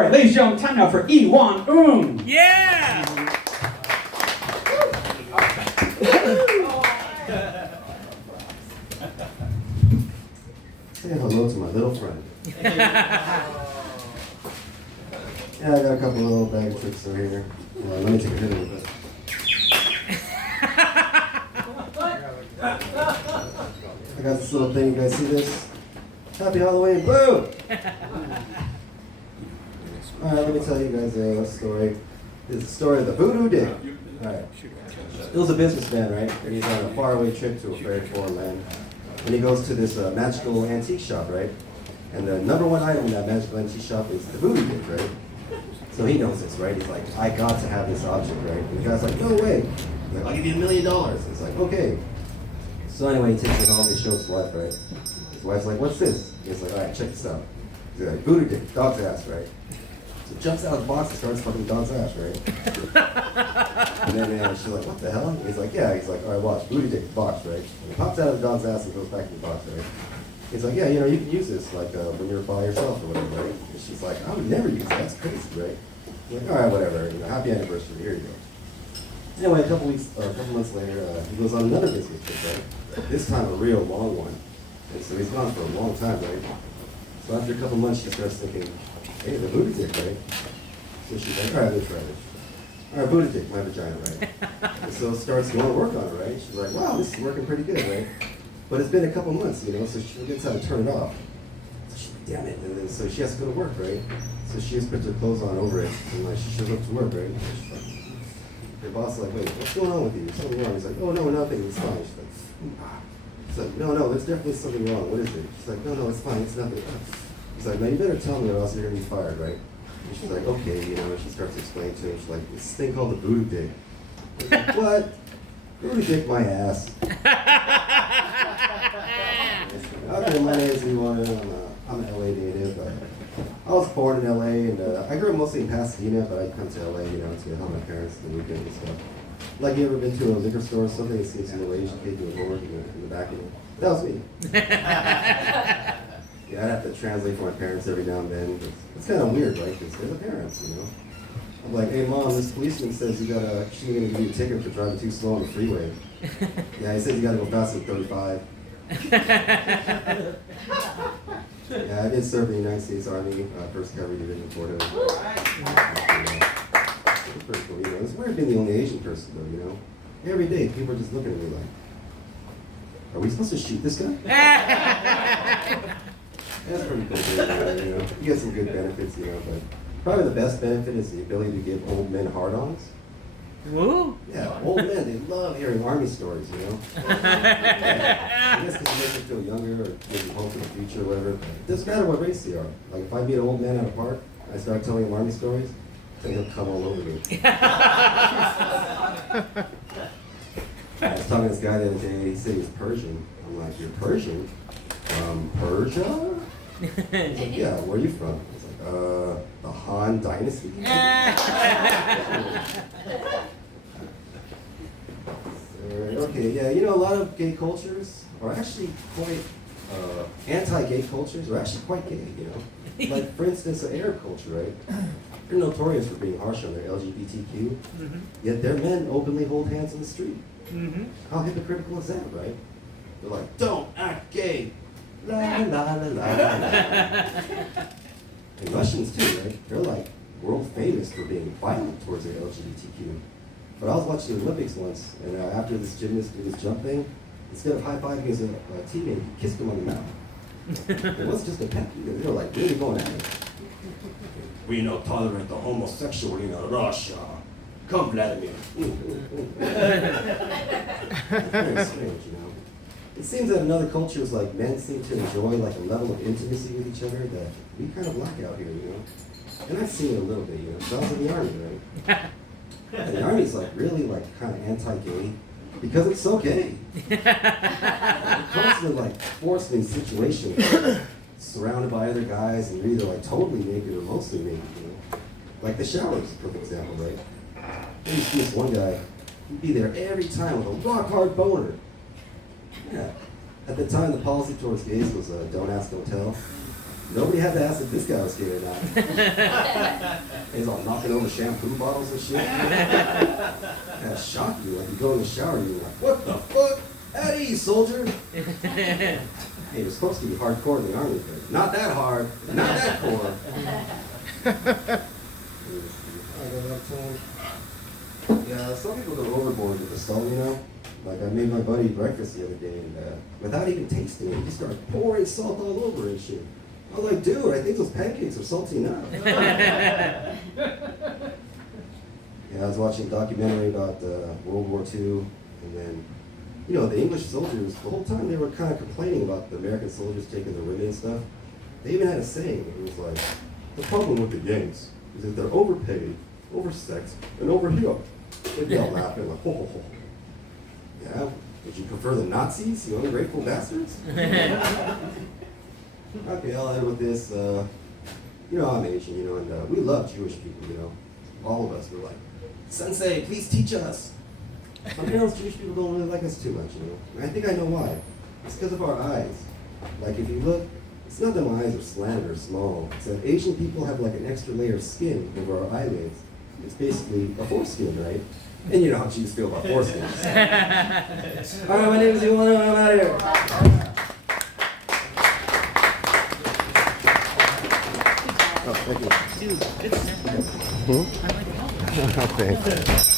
All right, ladies and gentlemen, time now for Iwan. Yeah! Say hello to my little friend. Yeah, I got a couple of little bag of tricks over here. Let me take a hit of it. I got this little thing. You guys see this? Happy Halloween, boo! All right, let me tell you guys a story. It's the story of the voodoo dick. All right. It was a businessman, right? And he's on a faraway trip to a very foreign land. And he goes to this magical antique shop, right? And the number one item in that magical antique shop is the voodoo dick, right? So he knows this, right? He's like, I got to have this object, right? And the guy's like, no way. He's like, I'll give you $1 million. It's like, okay. So anyway, he takes it home, he shows his wife, right? His wife's like, what's this? He's like, all right, check this out. He's like, voodoo dick, dog's ass, right? So he jumps out of the box and starts fucking dog's ass, right? And then she's like, what the hell? And he's like, yeah. He's like, all right, watch, voodoo dick, box, right? And he pops out of the dog's ass and goes back in the box, right? He's like, yeah, you know, you can use this, like, when you're by yourself or whatever, right? And she's like, I would never use that, that's crazy, right? He's like, all right, whatever, you know, happy anniversary, here you go. Anyway, a couple months later, he goes on another business trip, right? This time a real long one. And so he's gone for a long time, right? So after a couple months, she starts thinking, hey, the voodoo dick, right? So she's like, all right, let's try this. All right, voodoo dick, my vagina, right? And so starts going to work on it, right? She's like, wow, this is working pretty good, right? But it's been a couple months, you know, so she forgets how to turn it off. So she's like, damn it. And then so she has to go to work, right? So she just puts her clothes on over it, and like she shows up to work, right? And she's like, her boss is like, wait, what's going on with you? There's something wrong. He's like, oh, no, nothing, it's fine. She's like, He's like, no, there's definitely something wrong. What is it? She's like, no, it's fine, it's nothing. He's like, now you better tell me or else you're gonna be fired, right? And she's like, okay, you know, and she starts explaining to him, she's like, this thing called the voodoo dick. He's like, what? Voodoo dick my ass. Okay, my name is Iwan. I'm an LA native. I was born in LA, and I grew up mostly in Pasadena, but I come to LA, you know, to help my parents on the weekend and stuff. Like, you ever been to a liquor store or something and seen some little Asian kid doing homework in the back of it? That was me. Yeah, I'd have to translate for my parents every now and then. It's kind of weird, right? Because they're the parents, you know. I'm like, hey, Mom, this policeman says she's going to give you a ticket for driving too slow on the freeway. Yeah, he says you got to go faster than 35. Yeah, I did serve in the United States Army, first cavalry division in Florida. It's pretty cool, you know. It's weird being the only Asian person, though, you know. Every day, people are just looking at me like, are we supposed to shoot this guy? That's pretty cool, you know. You get some good benefits, you know, but probably the best benefit is the ability to give old men hard-ons. Woo! Yeah, old men, they love hearing Army stories, you know? Yeah. I guess because it makes them feel younger or gives them hope for the future or whatever. It doesn't matter what race they are. Like, if I meet an old man at a park, and I start telling him Army stories, then he'll come all over me. I was talking to this guy the other day, he said he was Persian. I'm like, you're Persian? Persia? He's like, yeah, where are you from? He's like, the Han Dynasty. Okay, yeah, you know, a lot of gay cultures are actually quite, anti-gay cultures are actually quite gay, you know? Like, for instance, the Arab culture, right? They're notorious for being harsh on their LGBTQ, yet their men openly hold hands in the street. How hypocritical is that, right? They're like, don't act gay. La la la la la. And Russians too, right? They're like world famous for being violent towards their LGBTQ. But I was watching the Olympics once, and after this gymnast did his jump thing, instead of high-fiving his teammate, he kissed him on the mouth. It wasn't just a peck, they were like really going at it. We don't tolerate the homosexual in Russia. Come, Vladimir. Very strange, you know. It seems that in other cultures, like, men seem to enjoy like a level of intimacy with each other that we kind of lack out here, you know. And I've seen it a little bit, you know. So I was in the army, right? And the army's like really like kind of anti-gay because it's so gay. You're constantly like forced in situations, surrounded by other guys, and you're either like totally naked or mostly naked, you know. Like the showers, for example, right? I used to see this one guy, he'd be there every time with a rock-hard boner. Yeah. At the time, the policy towards gays was don't ask, don't tell. Nobody had to ask if this guy was scared or not. He's all knocking over shampoo bottles and shit. That shock you. Like you go in the shower, you're like, what the fuck? At ease, soldier. Hey, it was supposed to be hardcore in the army, but not that hard, not that core. Yeah, some people go overboard with the salt, you know? Like I made my buddy breakfast the other day, and without even tasting it, he started pouring salt all over and shit. I was like, dude, I think those pancakes are salty enough. Yeah, I was watching a documentary about World War II, and then, you know, the English soldiers, the whole time they were kind of complaining about the American soldiers taking the women and stuff. They even had a saying. It was like, the problem with the Yanks is that they're overpaid, oversexed, and overhealed. They'd be all laughing like, ho, ho, ho. Yeah, would you prefer the Nazis, you ungrateful bastards? Okay, I'll end with this. You know, I'm Asian, you know, and we love Jewish people, you know. All of us, we're like, Sensei, please teach us. My parents, Jewish people don't really like us too much, you know. And I think I know why. It's because of our eyes. Like, if you look, it's not that my eyes are slanted or small. It's that Asian people have like an extra layer of skin over our eyelids. It's basically a foreskin, right? And you know how Jews feel about foreskins. All right, my name is Iwan, and I'm out of here. Oh, thank you. Dude, good stuff. I like it. Thanks.